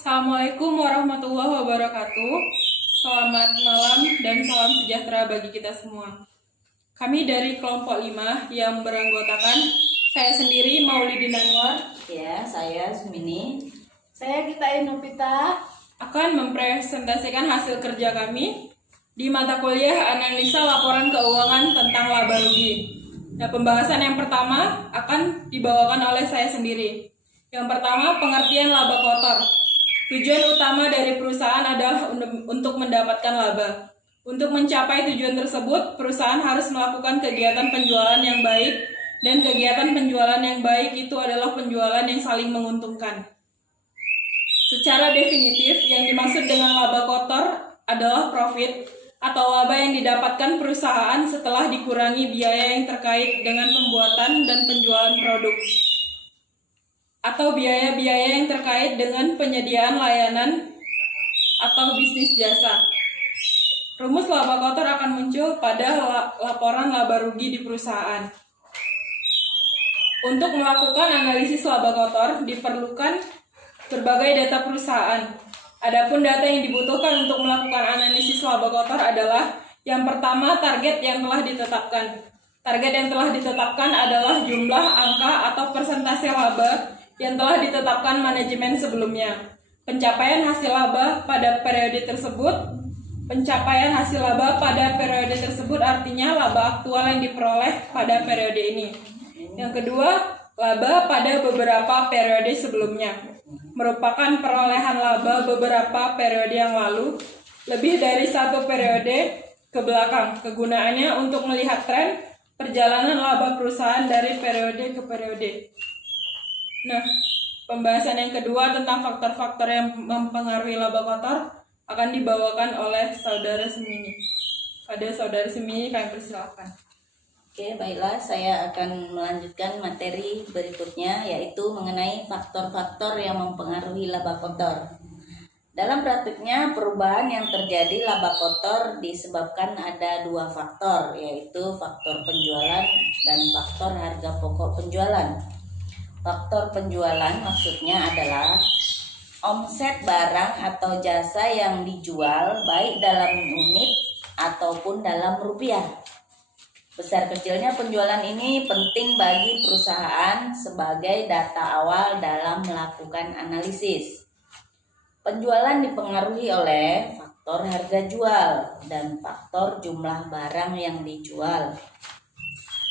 Assalamualaikum warahmatullahi wabarakatuh. Selamat malam dan salam sejahtera bagi kita semua. Kami dari kelompok 5 yang beranggotakan saya sendiri Maulidin Anwar. Ya, saya Sumini. Saya Gita Inopita. Akan mempresentasikan hasil kerja kami di mata kuliah analisa laporan keuangan tentang laba rugi. Nah, pembahasan yang pertama akan dibawakan oleh saya sendiri. Yang pertama, pengertian laba kotor. Tujuan utama dari perusahaan adalah untuk mendapatkan laba. Untuk mencapai tujuan tersebut, perusahaan harus melakukan kegiatan penjualan yang baik, dan kegiatan penjualan yang baik itu adalah penjualan yang saling menguntungkan. Secara definitif, yang dimaksud dengan laba kotor adalah profit atau laba yang didapatkan perusahaan setelah dikurangi biaya yang terkait dengan pembuatan dan penjualan produk, atau biaya-biaya yang terkait dengan penyediaan layanan atau bisnis jasa. Rumus laba kotor akan muncul pada laporan laba rugi di perusahaan. Untuk melakukan analisis laba kotor diperlukan berbagai data perusahaan. Adapun data yang dibutuhkan untuk melakukan analisis laba kotor adalah yang pertama, target yang telah ditetapkan. Target yang telah ditetapkan adalah jumlah angka atau persentase laba yang telah ditetapkan manajemen sebelumnya. Pencapaian hasil laba pada periode tersebut. Pencapaian hasil laba pada periode tersebut artinya laba aktual yang diperoleh pada periode ini. Yang kedua, laba pada beberapa periode sebelumnya. Merupakan perolehan laba beberapa periode yang lalu, lebih dari satu periode ke belakang. Kegunaannya untuk melihat tren perjalanan laba perusahaan dari periode ke periode. Nah, pembahasan yang kedua tentang faktor-faktor yang mempengaruhi laba kotor akan dibawakan oleh Saudara Semini. Pada Saudara Semini kami persilakan. Oke, baiklah, saya akan melanjutkan materi berikutnya, yaitu mengenai faktor-faktor yang mempengaruhi laba kotor. Dalam praktiknya, perubahan yang terjadi laba kotor disebabkan ada dua faktor, yaitu faktor penjualan dan faktor harga pokok penjualan. Faktor penjualan maksudnya adalah omset barang atau jasa yang dijual baik dalam unit ataupun dalam rupiah. Besar kecilnya penjualan ini penting bagi perusahaan sebagai data awal dalam melakukan analisis. Penjualan dipengaruhi oleh faktor harga jual dan faktor jumlah barang yang dijual.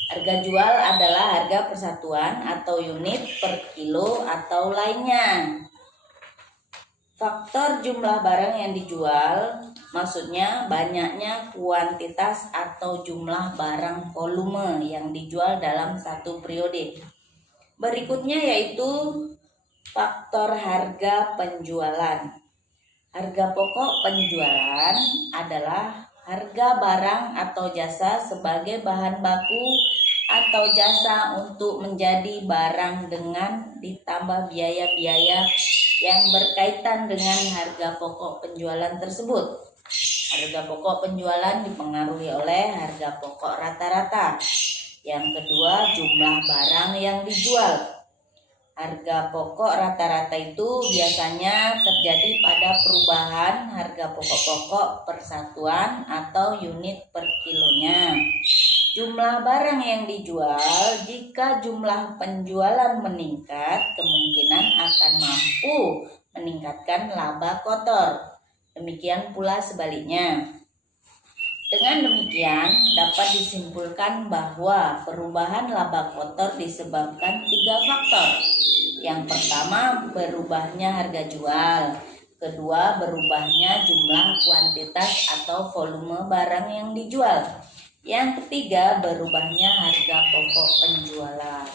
Harga jual adalah harga persatuan atau unit per kilo atau lainnya. Faktor jumlah barang yang dijual maksudnya banyaknya kuantitas atau jumlah barang volume yang dijual dalam satu periode. Berikutnya yaitu faktor harga penjualan. Harga pokok penjualan adalah harga barang atau jasa sebagai bahan baku atau jasa untuk menjadi barang dengan ditambah biaya-biaya yang berkaitan dengan harga pokok penjualan tersebut. Harga pokok penjualan dipengaruhi oleh harga pokok rata-rata. Yang kedua, jumlah barang yang dijual. Harga pokok rata-rata itu biasanya terjadi pada perubahan harga pokok-pokok persatuan atau unit per kilonya. Jumlah barang yang dijual, jika jumlah penjualan meningkat, kemungkinan akan mampu meningkatkan laba kotor. Demikian pula sebaliknya. Dengan demikian, dapat disimpulkan bahwa perubahan laba kotor disebabkan tiga faktor. Yang pertama, berubahnya harga jual. Kedua, berubahnya jumlah kuantitas atau volume barang yang dijual. Yang ketiga, berubahnya harga pokok penjualan.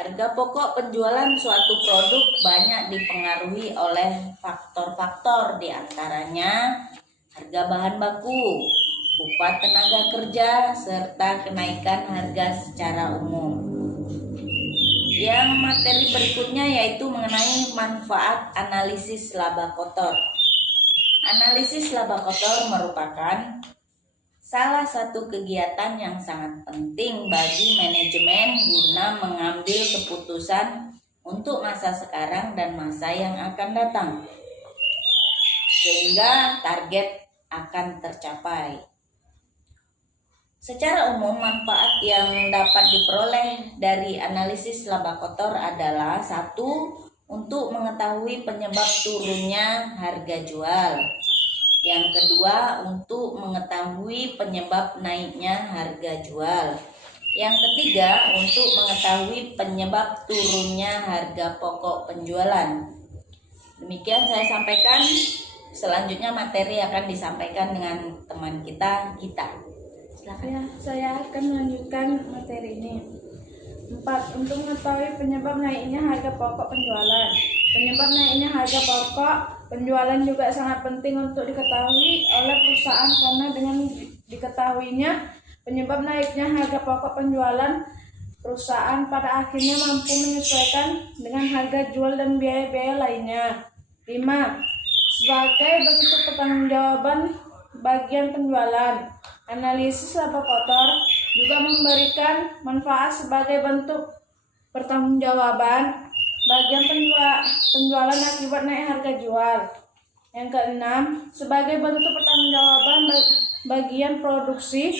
Harga pokok penjualan suatu produk banyak dipengaruhi oleh faktor-faktor, diantaranya harga bahan baku, upah tenaga kerja, serta kenaikan harga secara umum. Yang materi berikutnya yaitu mengenai manfaat analisis laba kotor. Analisis laba kotor merupakan salah satu kegiatan yang sangat penting bagi manajemen guna mengambil keputusan untuk masa sekarang dan masa yang akan datang, sehingga target akan tercapai. Secara umum, manfaat yang dapat diperoleh dari analisis laba kotor adalah: 1. Untuk mengetahui penyebab turunnya harga jual. Yang kedua, untuk mengetahui penyebab naiknya harga jual. Yang ketiga, untuk mengetahui penyebab turunnya harga pokok penjualan. Demikian saya sampaikan. Selanjutnya materi akan disampaikan dengan teman kita, Gita. Silakan. Ya, saya akan melanjutkan materi ini. 4. Untuk mengetahui penyebab naiknya harga pokok penjualan. Penyebab naiknya harga pokok penjualan juga sangat penting untuk diketahui oleh perusahaan, karena dengan diketahuinya penyebab naiknya harga pokok penjualan, perusahaan pada akhirnya mampu menyesuaikan dengan harga jual dan biaya-biaya lainnya. 5. Sebagai bentuk pertanggungjawaban bagian penjualan, analisis laba kotor juga memberikan manfaat sebagai bentuk pertanggungjawaban bagian penjualan akibat naik harga jual. Yang keenam, sebagai bentuk pertanggungjawaban bagian produksi,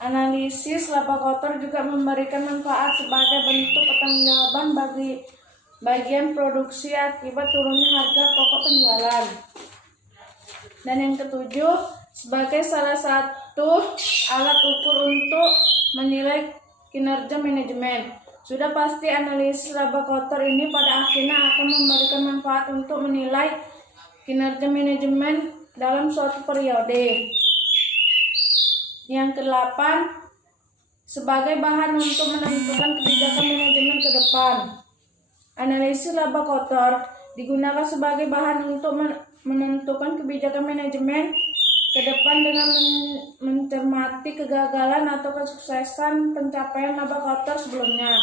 analisis laba kotor juga memberikan manfaat sebagai bentuk pertanggungjawaban bagi bagian produksi akibat turunnya harga pokok penjualan. Dan yang ketujuh, sebagai salah satu alat ukur untuk menilai kinerja manajemen. Sudah pasti analisis laba kotor ini pada akhirnya akan memberikan manfaat untuk menilai kinerja manajemen dalam suatu periode. Yang kedelapan, sebagai bahan untuk menentukan kebijakan manajemen ke depan. Analisis laba kotor digunakan sebagai bahan untuk menentukan kebijakan manajemen ke depan dengan mencermati kegagalan atau kesuksesan pencapaian laba kotor sebelumnya.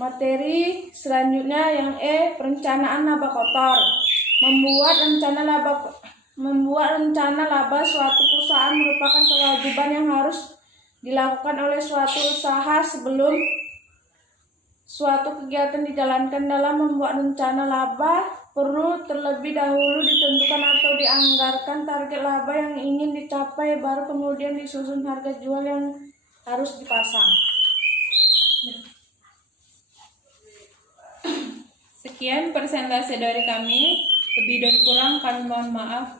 Materi selanjutnya yang perencanaan laba kotor. Membuat rencana laba suatu perusahaan merupakan kewajiban yang harus dilakukan oleh suatu usaha sebelum suatu kegiatan dijalankan. Dalam membuat rencana laba, perlu terlebih dahulu ditentukan atau dianggarkan target laba yang ingin dicapai, baru kemudian disusun harga jual yang harus dipasang. Sekian persentase dari kami. Lebih dan kurang kami mohon maaf.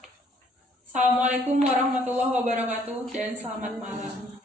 Assalamualaikum warahmatullahi wabarakatuh dan selamat malam.